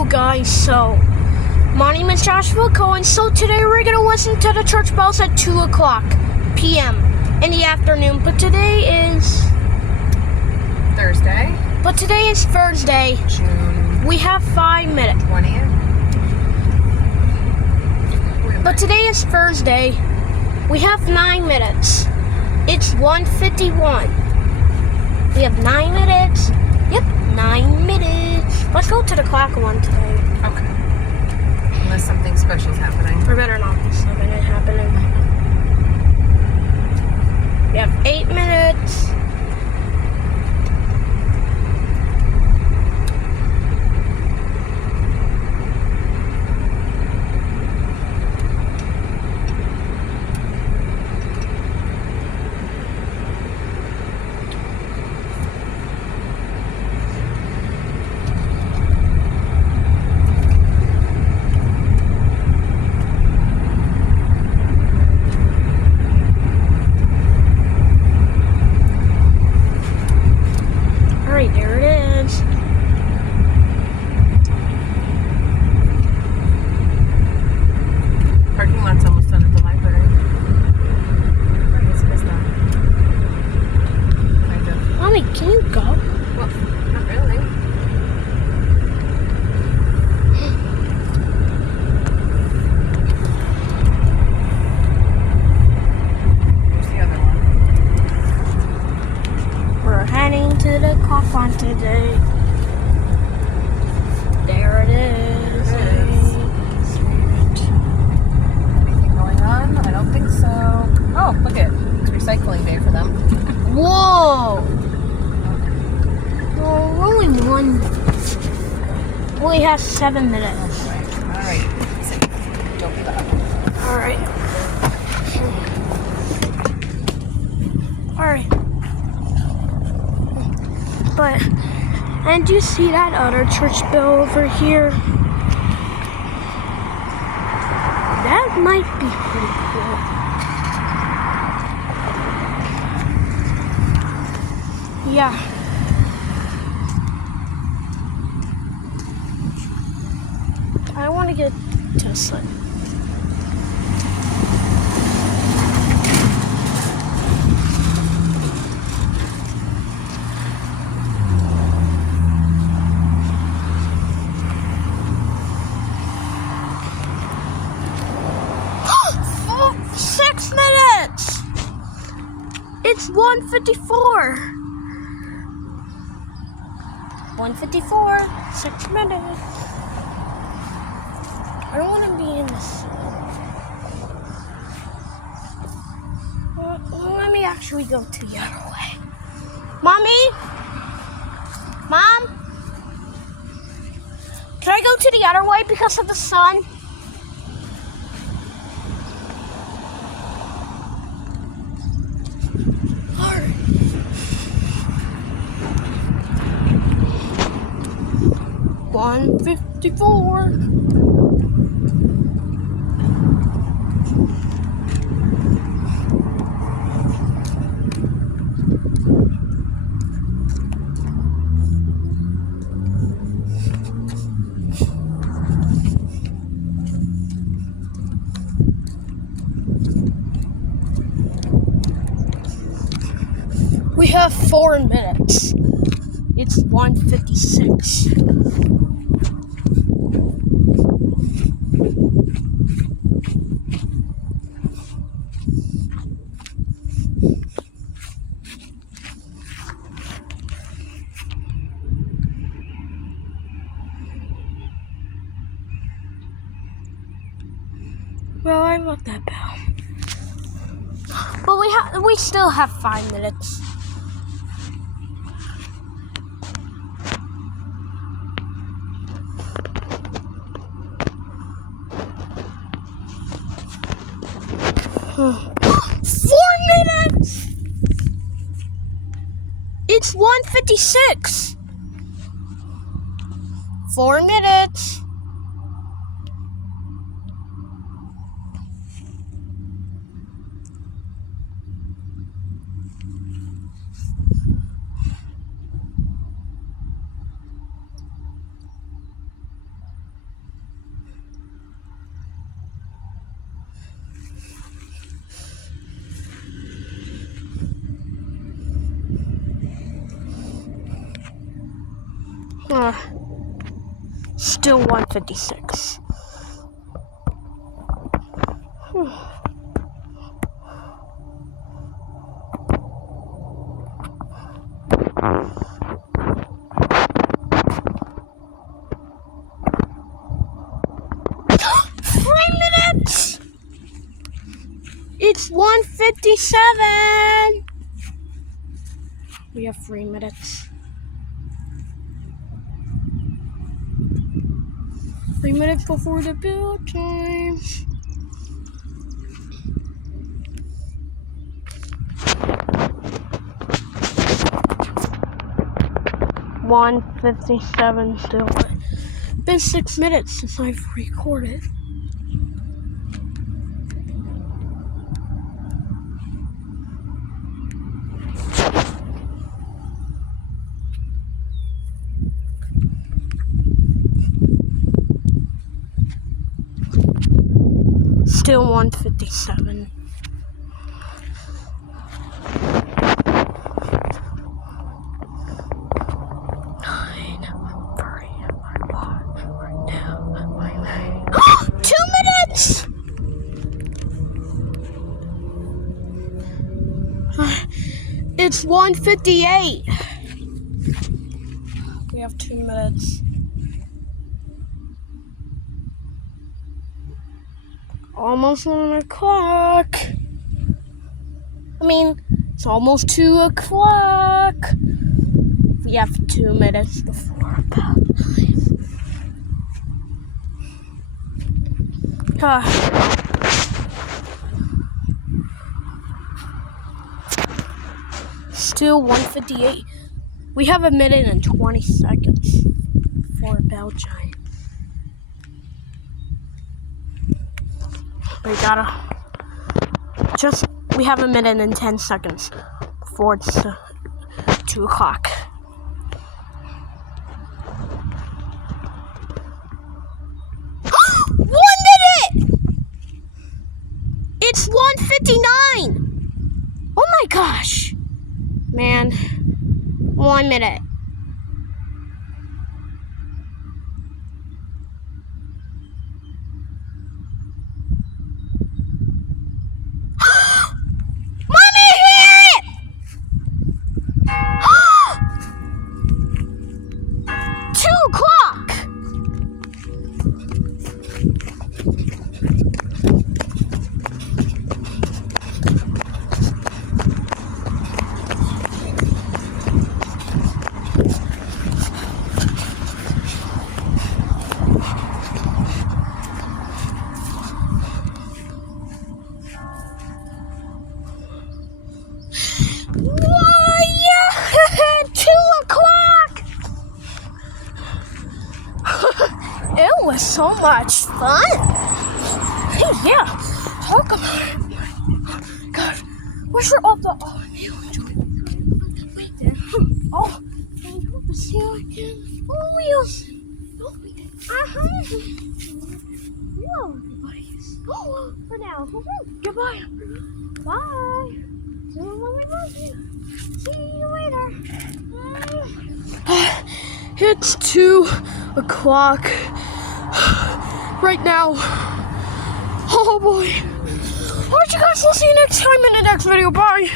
you guys? So, my name is Joshua Cohen. So today we're going to listen to the church bells at 2 o'clock p.m. in the afternoon. But today is Thursday. June. We have 5 minutes. 20th. But today is Thursday. We have 9 minutes. It's 1:51. We have 9 minutes. Yep, 9 minutes. Let's go to the clock one today. Okay. Unless something special is happening. Or better not be something happening. We have 8 minutes. Alright, there it is. Parking lot's almost done at the library. Or I guess it is done. Kind of. Mommy, can you go? Well, not really. Here's the other one. We're heading to the clock one today. There it is. Anything going on? I don't think so. Oh, look it. It's recycling day for them. Whoa! Well, we're only one. Only has 7 minutes. Alright. Don't be loud. Alright. Alright. But, and do you see that other church bell over here? That might be pretty cool. Yeah. I want to get Tesla. Oh, 6 minutes! It's 1:54. 1:54, 6 minutes. I don't want to be in this. Well, let me actually go to the other way. Mommy? Mom? Can I go to the other way because of the sun? Alright. $154. We have 4 minutes. It's 1:56. Well, I love that bell. But we still have 5 minutes. Hmm. 4 minutes! It's 1:56. 4 minutes. Still 156. It's 1:57. We have 3 minutes. 3 minutes before the bill time. $1:57 still. Been 6 minutes since I've recorded. Still 1:57. It's 1:58. We have 2 minutes. Almost 1 o'clock. I mean, it's almost 2 o'clock. We have 2 minutes before about time. Still 1:58. We have 1 minute and 20 seconds for bell chime. We have 1 minute and 10 seconds before it's 2 o'clock. It's 1:59. Oh my gosh. Man, 1 minute. Mommy hit! 2 o'clock. It was so much fun. Hey, yeah, talk about it. God, where's your all the you enjoy wait there. Oh, I hope to see you again. Oh, wheels. Oh, hello, everybody. Oh, for now. Goodbye. Bye. See you later. Bye. It's 2 o'clock right now. Oh boy. Alright, you guys, we'll see you next time in the next video. Bye.